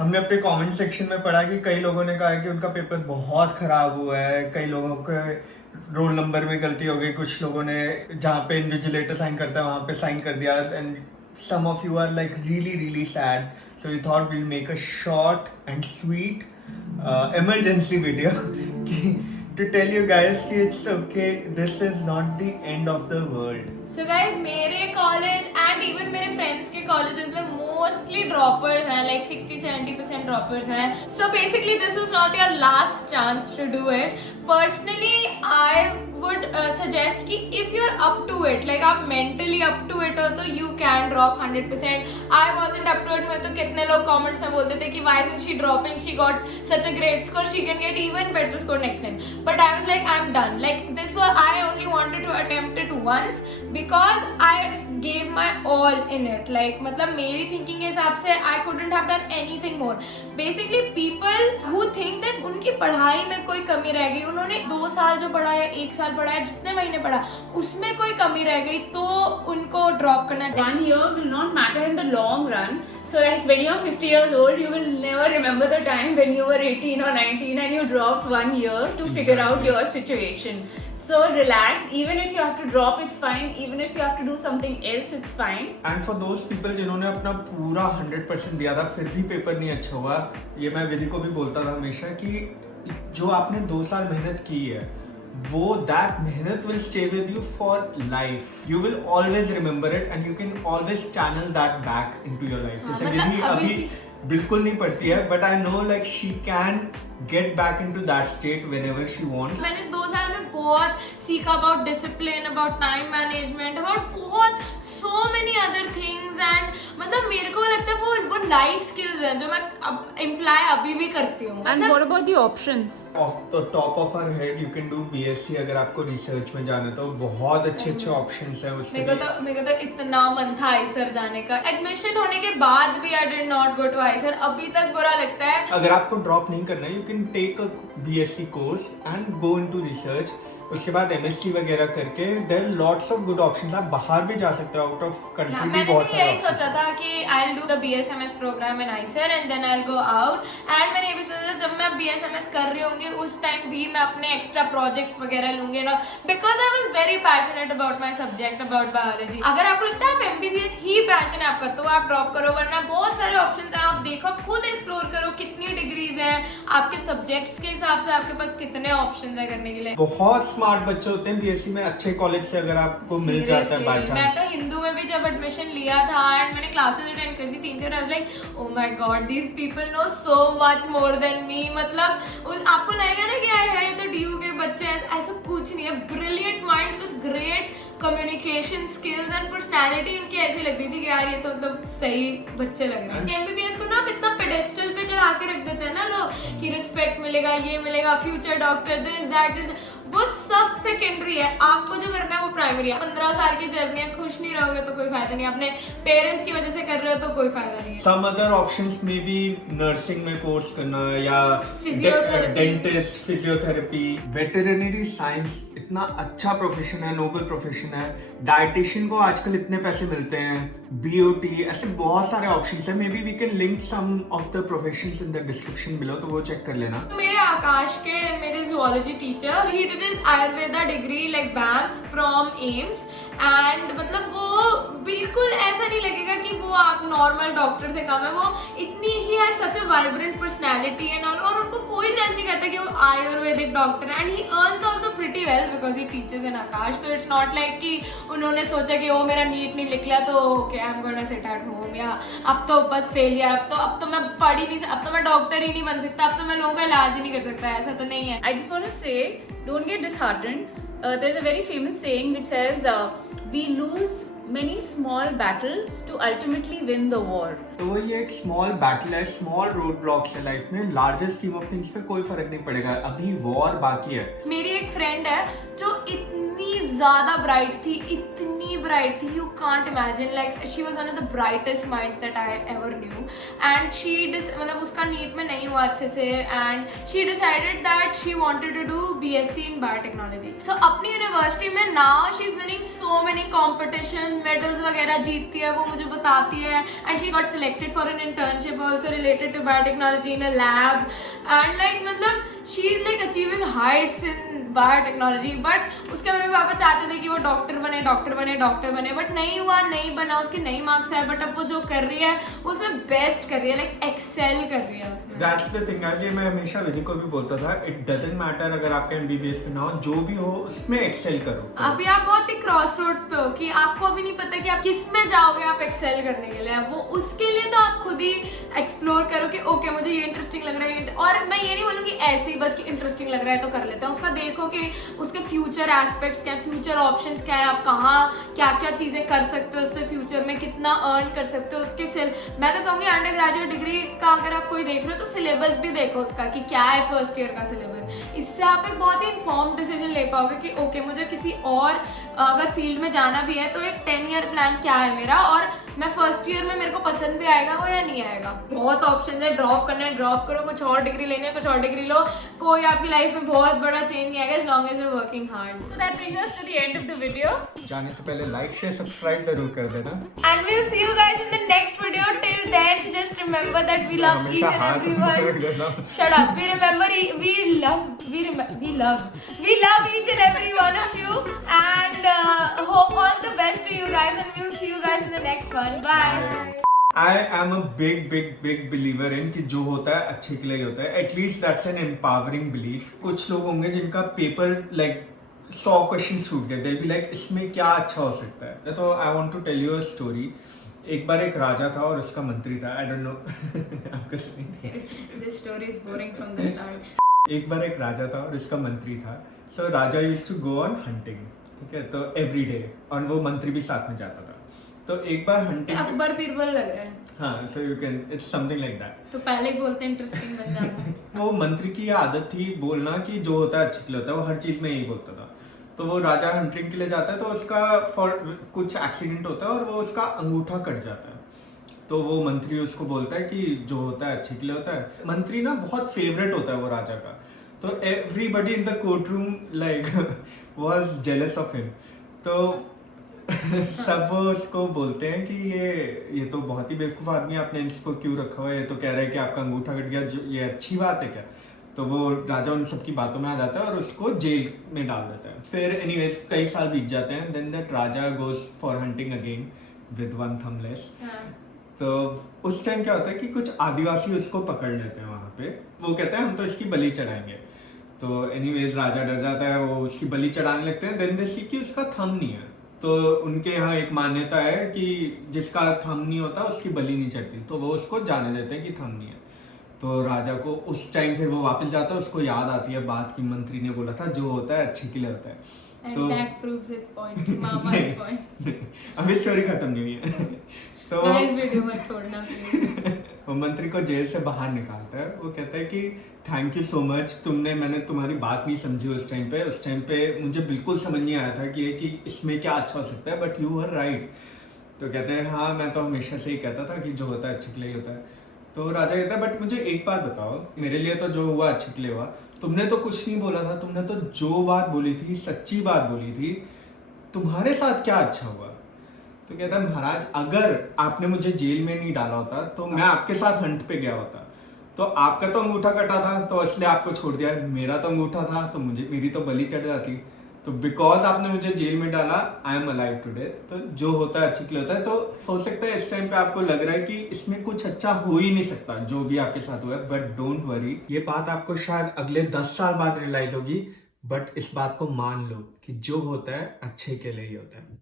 हमने अपने comment section में पढ़ा कि कई लोगों ने कहा कि उनका पेपर बहुत खराब हुआ है, कई लोगों के रोल नंबर में गलती हो गई, कुछ लोगों ने जहाँ पे इन्विजिलेटर साइन करता है वहाँ पे साइन कर दिया, and some of you are like really sad, so we thought we'll make a short and sweet emergency video to tell you guys कि it's okay, this is not the end of the world. So guys, मेरे college and even मेरे friends के colleges में mostly droppers हैं, like 60-70% droppers हैं. So basically this is not your last chance to do it. Personally I would suggest कि if you are up to it, like आप mentally up to it हो तो you can drop 100%. I wasn't up to it में तो कितने लोग comments में बोलते थे कि why isn't she dropping, she got such a great score, she can get even better score next time. But I was like I am done, like this was I only wanted to attempt it once because I gave my all in it. Like मतलब मेरी thinking के हिसाब से I couldn't have done anything more. Basically people who think that उनकी पढ़ाई में कोई कमी रह गई, उन्होंने 2 साल जो पढ़ा है, 1 साल पढ़ा है, जितने महीने पढ़ा उसमें कोई कमी रह गई तो उनको ड्रॉप करना चाहिए. 1 year will not matter in the long run. So like when you are 50 years old, you will never remember the time when you were 18 or 19 and you dropped 1 year to figure out your situation. So relax, even if you have to drop, it's fine. Even if you have to do something else, it's fine. And for those people जिन्होंने अपना पूरा 100% दिया था फिर भी paper नहीं अच्छा हुआ, ये मैं विधि को भी बोलता था हमेशा कि जो आपने 2 साल मेहनत की है वो that मेहनत will stay with you for life. You will always remember it and you can always channel that back into your life. जैसे विधि अभी बिल्कुल नहीं पढ़ती है, but I know like she can get back into that state whenever she wants. मैंने 2 साल में बहुत सीखा about discipline, about time management, about बहुत so many other things and मतलब मेरे को लगता है वो life skills हैं जो मैं अब imply अभी भी करती हूँ. And what about the options? Off the top of our head, you can do BSc अगर आपको research में जाना तो बहुत अच्छे options हैं उसके लिए. मेरे को तो इतना मन था आईसर जाने का. एडमिशन होने के बाद भी I did not go to Eicher. अभी तक बुरा लगता है. अगर आपको ड्रॉप नहीं करना है, you can take a BSc course and go into research. उसके बाद MSc वगैरह करके there are lots of good options. आप बाहर भी जा सकते हो, आउट ऑफ कंट्री भी बहुत सारे. मैंने यही सोचा था कि I'll do the BSMS program in ICER and then I'll go out. and मैंने ये भी सोचा था जब मैं BSMS कर रही होंगी उस टाइम भी मैं अपने एक्स्ट्रा प्रोजेक्ट्स वगैरह लूंगी ना, because I was very passionate about my subject, about biology. अगर आपको लगता है आप MBBS ही पैशन है आपका तो आप ड्रॉप करो, वरना बहुत सारे ऑप्शंस हैं. आप देखो, खुद एक्सप्लोर करो कितनी डिग्रीज हैं, आपके सब्जेक्ट्स के हिसाब से आपके पास कितने ऑप्शंस हैं करने के लिए. बहुत स्मार्ट बच्चे होते हैं बीएससी में, अच्छे कॉलेज से अगर आपको मिल जाता है बाय चांस. मैं तो हिंदू में भी जब एडमिशन लिया था एंड मैंने क्लासेस अटेंड कर दी 3-4, I was like oh my god these people know so much more than me. मतलब आपको लगेगा ना कि आए हैं तो डीयू के बच्चे हैं, ऐसा कुछ नहीं है. Brilliant minds with great communication skills and personality इनकी ऐसी लग रही थी कि यार ये तो मतलब सही बच्चे लग रहे हैं. एमबीबीएस को ना इतना पेडेस्टल पे चढ़ा के रख देते हैं ना लोग कि रिस्पेक्ट मिलेगा, ये मिलेगा, future doctor, this that is, वो सब सेकेंडरी है. आपको जो करना है वो प्राइमरी है. 15 साल की जर्नी है, खुश नहीं रहोगे तो कोई फायदा नहीं. अपने पेरेंट्स की वजह से कर रहे हो तो कोई फायदा नहीं है. सम अदर ऑप्शंस में भी नर्सिंग में कोर्स करना या डेंटिस्ट, फिजियोथेरेपी, वेटरनरी साइंस इतना अच्छा प्रोफेशन है, नोबल प्रोफेशन है. डाइटिशियन को आजकल इतने पैसे मिलते हैं, BOT, ऐसे बहुत सारे ऑप्शंस हैं. Maybe we can link some of the professions in the description below, तो वो चेक कर लेना. तो मेरे आकाश के, मेरे zoology teacher, he did his Ayurveda degree like banks from AIIMS and मतलब वो बिल्कुल ऐसा नहीं लगेगा कि वो आप नॉर्मल डॉक्टर से कम है. वो इतनी ही है such a vibrant personality and all, और उनको कोई जज नहीं करता कि वो आयुर्वेदिक डॉक्टर है. And he earns also pretty well because he teaches in Aakash. So it's not like कि उन्होंने सोचा कि वो मेरा नीट नहीं निकला तो okay I am gonna sit at home, या अब तो बस फेलियर, अब तो मैं पढ़ ही नहीं, अब तो मैं डॉक्टर ही नहीं बन सकता, अब तो मैं लोगों का इलाज ही नहीं कर सकता. ऐसा तो नहीं है. I just want to say, don't get disheartened. There's a very famous saying which says, we lose many small battles to ultimately win the war. तो ये एक स्मॉल बैटल है, स्मॉल रोड ब्लॉक्स है लाइफ में. Larger scheme of things पे कोई फर्क नहीं पड़ेगा. अभी वॉर बाकी है. मेरी एक फ्रेंड है जो इतनी ज्यादा ब्राइट थी, इतनी bright थी, you can't imagine, like she was one of the brightest minds that I ever knew, and she मतलब उसका नीट में नहीं हुआ अच्छे से, and she decided that she wanted to do BSc in biotechnology. So अपनी university में now she's winning so many competitions, medals वगैरह जीतती है, वो मुझे बताती है, and she got selected for an internship also related to biotechnology in a lab, and like मतलब she's like achieving heights in biotechnology. But उसके मम्मी पापा चाहते थे कि वो डॉक्टर बने, बट नहीं हुआ, नहीं बना, उसके नहीं मार्क्स आए, बट अब वो जो कर रही है उसमें बेस्ट कर रही है, लाइक एक्सेल कर रही है उसमें. That's the thing, आज ये मैं हमेशा विधि को भी बोलता था, it doesn't matter अगर आपका MBBS में ना हो, जो भी हो उसमें एक्सेल करो. अभी आप बहुत ही क्रॉस रोड्स पे हो कि आपको अभी नहीं पता कि आप किस में जाओगे आप एक्सेल करने के लिए. वो उसके लिए तो आप खुद ही एक्सप्लोर करो कि ओके मुझे ये इंटरेस्टिंग लग रहा है, और मैं ये नहीं बोलूँगी ऐसे ही बस कि इंटरेस्टिंग लग रहा है तो कर लेते हैं. उसका देखो कि उसके फ्यूचर एस्पेक्ट्स क्या है, फ्यूचर ऑप्शंस क्या है, आप कहाँ क्या क्या चीज़ें कर सकते हो उससे, फ्यूचर में कितना अर्न कर सकते हो उसके मैं तो कहूँगी अंडर ग्रेजुएट डिग्री का अगर आप कोई देख रहे हो तो सिलेबस भी देखो उसका कि क्या है फर्स्ट ईयर का सिलेबस. इससे आप एक बहुत ही इन्फॉर्म डिसीजन ले पाओगे कि ओके मुझे किसी और अगर फील्ड में जाना भी है तो एक 10-year प्लान क्या है मेरा, और मैं फर्स्ट ईयर में मेरे को पसंद भी आएगा वो या नहीं आएगा. बहुत ऑप्शन है, ड्रॉप करना है ड्रॉप करो, कुछ और डिग्री लेनी है कुछ और डिग्री लो, कोई आपकी लाइफ में बहुत बड़ा चेंज नहीं आएगा as long as you're working hard. So that brings us to the end of the video. जाने से पहले लाइक शेयर सब्सक्राइब जरूर कर देना. And we'll see you guys in the next video. Till then, just remember that we love each and everyone. Shut up. We love each and every one of you, and hope all the best to you guys, and we'll see you guys in the next one. Bye. I am a big believer in कि जो होता है अच्छे के लिए ही होता है. At least that's an empowering belief. कुछ लोग होंगे जिनका पेपर like 100 क्वेश्चन छूट गए, they'll be like इसमें क्या अच्छा हो सकता है. तो I want to tell you a story. एक बार एक राजा था और उसका मंत्री था. I don't know आपको सुनिए. This story is boring from the start. एक बार एक राजा था और उसका मंत्री था. So Raja used to go on hunting. ठीक है, तो every day, और वो मंत्री भी साथ में जाता था. तो एक बार हंटिंग अकबर बीरबल लग रहा है. हाँ, so you can, it's something like that. तो पहले ही बोलते इंटरेस्टिंग बन जाता. वो मंत्री की ये आदत थी बोलना कि जो होता है अच्छे के लिए होता है, वो हर चीज में यही बोलता था. तो वो राजा हंटिंग के लिए जाता है तो उसका कुछ एक्सीडेंट होता है और वो उसका अंगूठा कट जाता है. तो वो मंत्री उसको बोलता है कि जो होता है अच्छे के लिए होता है. मंत्री ना बहुत फेवरेट होता है वो राजा का, तो everybody in the court room like was jealous of him. तो सब वो उसको बोलते हैं कि ये तो बहुत ही बेवकूफ़ आदमी है, आपने इसको क्यों रखा हुआ है, ये तो कह रहा है कि आपका अंगूठा कट गया, जो ये अच्छी बात है क्या. तो वो राजा उन सबकी बातों में आ जाता है और उसको जेल में डाल देता है. फिर एनीवेज कई साल बीत जाते हैं. Then that raja goes for hunting again with one thumb less. तो उस टाइम क्या होता है कि कुछ आदिवासी उसको पकड़ लेते हैं वहाँ पे. वो कहते हैं हम तो इसकी बलि चढ़ाएंगे. तो एनीवेज राजा डर जाता है, वो उसकी बलि चढ़ाने लगते हैं. देन दे सी कि उसका थंब नहीं है. तो उनके यहाँ एक मान्यता है कि जिसका थंब नहीं होता उसकी बलि नहीं चढ़ती. तो वो उसको जाने देते हैं कि थंब नहीं है. तो राजा को उस टाइम फिर वो वापस जाता है, उसको याद आती है बात कि मंत्री ने बोला था जो होता है अच्छे के लिए होता है. And that proves his point, Mama's point. अभी स्टोरी खत्म नहीं हुई है. तो Guys, वीडियो मत छोड़ना प्लीज. वो मंत्री को जेल से बाहर निकालता है. वो कहता है कि थैंक यू सो मच, मैंने तुम्हारी बात नहीं समझी उस टाइम पे मुझे बिल्कुल समझ नहीं आया था कि इसमें क्या अच्छा हो सकता है, बट यू वर राइट. तो कहते हैं हाँ मैं तो हमेशा से ही कहता था कि जो होता है अच्छे के लिए ही होता है. तो राजा कहता है बट मुझे एक बात बताओ, मेरे लिए तो जो हुआ अच्छे के लिए हुआ, तुमने तो कुछ नहीं बोला था, तुमने तो जो बात बोली थी सच्ची बात बोली थी, तुम्हारे साथ क्या अच्छा हुआ. तो कहता है महाराज अगर आपने मुझे जेल में नहीं डाला होता तो मैं आपके साथ हंट पे गया होता. तो आपका तो अंगूठा कटा था तो इसलिए आपको छोड़ दिया, मेरा तो अंगूठा था तो मेरी तो बलि चढ़ जाती. तो बिकॉज आपने मुझे जेल में डाला आई एम अलाइव टुडे. तो जो होता है अच्छे के लिए होता है. तो हो सकता है इस टाइम पे आपको लग रहा है कि इसमें कुछ अच्छा हो ही नहीं सकता जो भी आपके साथ हुआ है, बट डोंट वरी, ये बात आपको शायद अगले 10 साल बाद रियलाइज होगी. बट इस बात को मान लो कि जो होता है अच्छे के लिए ही होता है.